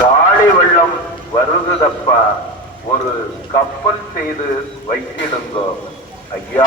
காளி வெள்ளம் வருது தப்பா ஒரு கப்பல் செய்து வைத்திருந்தோம் ஐயா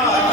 Oh. Yeah.